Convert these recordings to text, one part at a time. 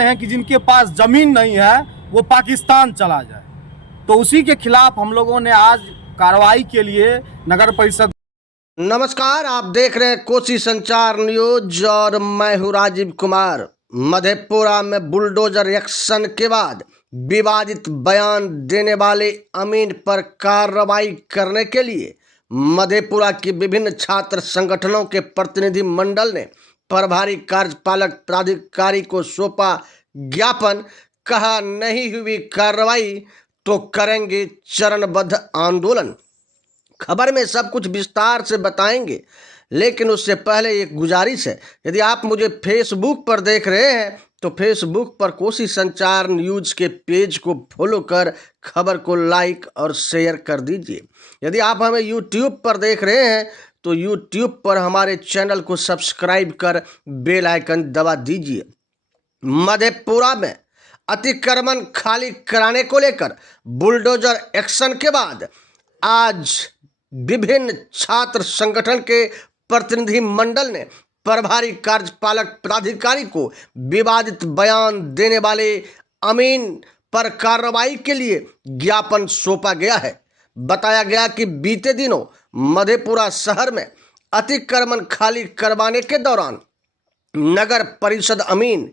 हैं कि जिनके पास जमीन नहीं है वो पाकिस्तान चला जाए। तो उसी के खिलाफ हम लोगों ने आज कार्रवाई के लिए नगर परिषद। नमस्कार, आप देख रहे हैं कोसी संचार न्यूज और मैं हूं राजीव कुमार। मधेपुरा में बुलडोजर एक्शन के बाद विवादित बयान देने वाले अमीन पर कार्रवाई करने के लिए मधेपुरा की विभिन्न छात्र संगठनों के प्रतिनिधि मंडल ने प्रभारी कार्यपालक प्राधिकारी को सौंपा ज्ञापन। कहा, नहीं हुई कार्रवाई तो करेंगे चरणबद्ध आंदोलन। खबर में सब कुछ विस्तार से बताएंगे, लेकिन उससे पहले एक गुजारिश है, यदि आप मुझे फेसबुक पर देख रहे हैं तो फेसबुक पर कोसी संचार न्यूज के पेज को फॉलो कर खबर को लाइक और शेयर कर दीजिए। यदि आप हमें यूट्यूब पर देख रहे हैं तो यूट्यूब पर हमारे चैनल को सब्सक्राइब कर बेल आइकन दबा दीजिए। मधेपुरा में अतिक्रमण खाली कराने को लेकर बुलडोजर एक्शन के बाद आज विभिन्न छात्र संगठन के प्रतिनिधि मंडल ने प्रभारी कार्यपालक प्राधिकारी को विवादित बयान देने वाले अमीन पर कार्रवाई के लिए ज्ञापन सौंपा गया है। बताया गया कि बीते दिनों मधेपुरा शहर में अतिक्रमण खाली करवाने के दौरान नगर परिषद अमीन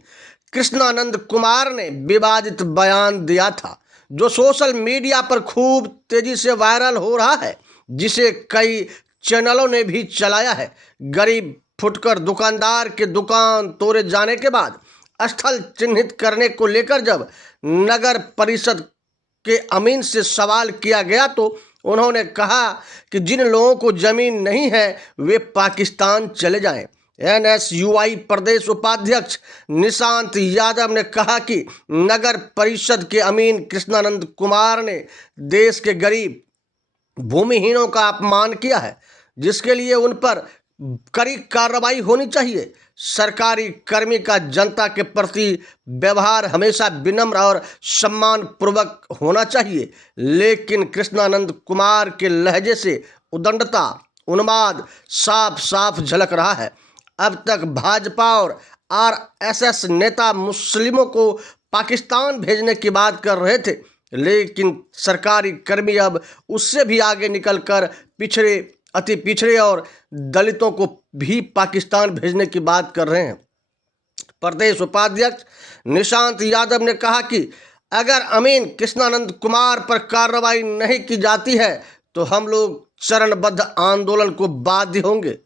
कृष्णानंद कुमार ने विवादित बयान दिया था, जो सोशल मीडिया पर खूब तेजी से वायरल हो रहा है, जिसे कई चैनलों ने भी चलाया है। गरीब फुटकर दुकानदार के दुकान तोड़े जाने के बाद स्थल चिन्हित करने को लेकर जब नगर परिषद के अमीन से सवाल किया गया तो उन्होंने कहा कि जिन लोगों को जमीन नहीं है वे पाकिस्तान चले जाएं। NSUI प्रदेश उपाध्यक्ष निशांत यादव ने कहा कि नगर परिषद के अमीन कृष्णानंद कुमार ने देश के गरीब भूमिहीनों का अपमान किया है, जिसके लिए उन पर कड़ी कार्रवाई होनी चाहिए। सरकारी कर्मी का जनता के प्रति व्यवहार हमेशा विनम्र और सम्मानपूर्वक होना चाहिए, लेकिन कृष्णानंद कुमार के लहजे से उद्दंडता, उन्माद साफ साफ झलक रहा है। अब तक भाजपा और RSS नेता मुस्लिमों को पाकिस्तान भेजने की बात कर रहे थे, लेकिन सरकारी कर्मी अब उससे भी आगे निकलकर पिछड़े, अति पिछड़े और दलितों को भी पाकिस्तान भेजने की बात कर रहे हैं। प्रदेश उपाध्यक्ष निशांत यादव ने कहा कि अगर अमीन कृष्णानंद कुमार पर कार्रवाई नहीं की जाती है तो हम लोग चरणबद्ध आंदोलन को बाध्य होंगे।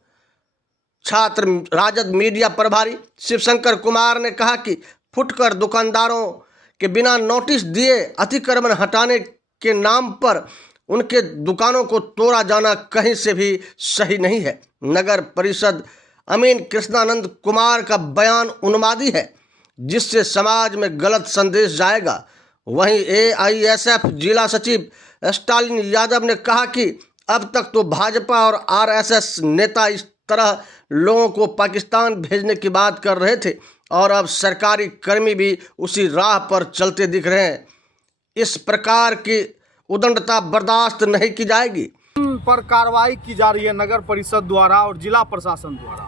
छात्र राजद मीडिया प्रभारी शिवशंकर कुमार ने कहा कि फुटकर दुकानदारों के बिना नोटिस दिए अतिक्रमण हटाने के नाम पर उनके दुकानों को तोड़ा जाना कहीं से भी सही नहीं है। नगर परिषद अमीन कृष्णानंद कुमार का बयान उन्मादी है, जिससे समाज में गलत संदेश जाएगा। वहीं AISF जिला सचिव स्टालिन यादव ने कहा कि अब तक तो भाजपा और RSS नेता इस तरह लोगों को पाकिस्तान भेजने की बात कर रहे थे और अब सरकारी कर्मी भी उसी राह पर चलते दिख रहे हैं। इस प्रकार की उद्दंडता बर्दाश्त नहीं की जाएगी। पर कार्रवाई की जा रही है नगर परिषद द्वारा और जिला प्रशासन द्वारा,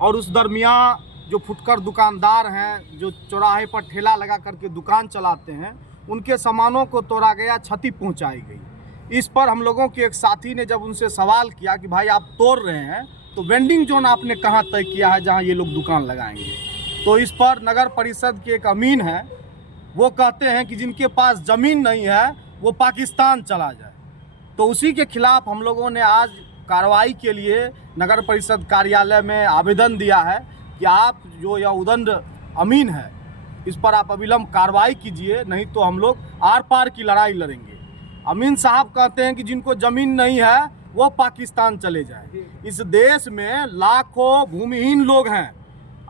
और उस दरमियान जो फुटकर दुकानदार हैं, जो चौराहे पर ठेला लगा करके दुकान चलाते हैं, उनके सामानों को तोड़ा गया, क्षति पहुंचाई गई। इस पर हम लोगों के एक साथी ने जब उनसे सवाल किया कि भाई आप तोड़ रहे हैं तो वेंडिंग जोन आपने कहाँ तय किया है जहाँ ये लोग दुकान लगाएंगे? तो इस पर नगर परिषद के एक अमीन है, वो कहते हैं कि जिनके पास ज़मीन नहीं है वो पाकिस्तान चला जाए। तो उसी के खिलाफ हम लोगों ने आज कार्रवाई के लिए नगर परिषद कार्यालय में आवेदन दिया है कि आप जो यह उद्दंड अमीन है इस पर आप अविलंब कार्रवाई कीजिए, नहीं तो हम लोग आर पार की लड़ाई लड़ेंगे। अमीन साहब कहते हैं कि जिनको ज़मीन नहीं है वो पाकिस्तान चले जाए। इस देश में लाखों भूमिहीन लोग हैं,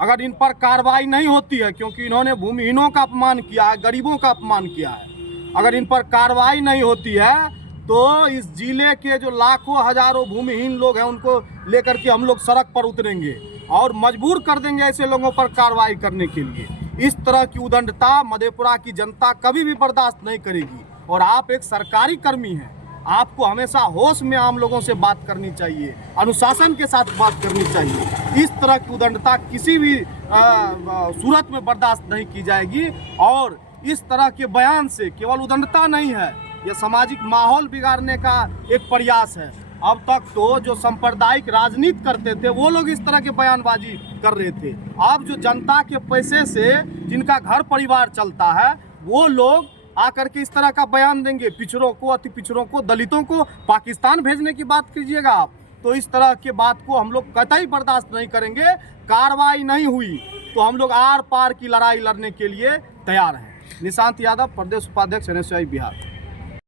अगर इन पर कार्रवाई नहीं होती है, क्योंकि इन्होंने भूमिहीनों का अपमान किया है, गरीबों का अपमान किया है, अगर इन पर कार्रवाई नहीं होती है तो इस जिले के जो लाखों हजारों भूमिहीन लोग हैं उनको लेकर के हम लोग सड़क पर उतरेंगे और मजबूर कर देंगे ऐसे लोगों पर कार्रवाई करने के लिए। इस तरह की उद्दंडता मधेपुरा की जनता कभी भी बर्दाश्त नहीं करेगी। और आप एक सरकारी कर्मी हैं, आपको हमेशा होश में आम लोगों से बात करनी चाहिए, अनुशासन के साथ बात करनी चाहिए। इस तरह की उद्दंडता किसी भी सूरत में बर्दाश्त नहीं की जाएगी। और इस तरह के बयान से केवल उद्दंडता नहीं है, यह सामाजिक माहौल बिगाड़ने का एक प्रयास है। अब तक तो जो सांप्रदायिक राजनीति करते थे वो लोग इस तरह के बयानबाजी कर रहे थे। अब जो जनता के पैसे से जिनका घर परिवार चलता है वो लोग आकर के इस तरह का बयान देंगे। पिछड़ों को, अति पिछड़ों को, दलितों को पाकिस्तान भेजने की बात कीजिएगा आप। तो इस तरह के बात को हम लोग कतई बर्दाश्त नहीं करेंगे। कार्रवाई नहीं हुई तो हम लोग आर पार की लड़ाई लड़ने के लिए तैयार हैं। निशांत यादव, प्रदेश उपाध्यक्ष NSUI बिहार।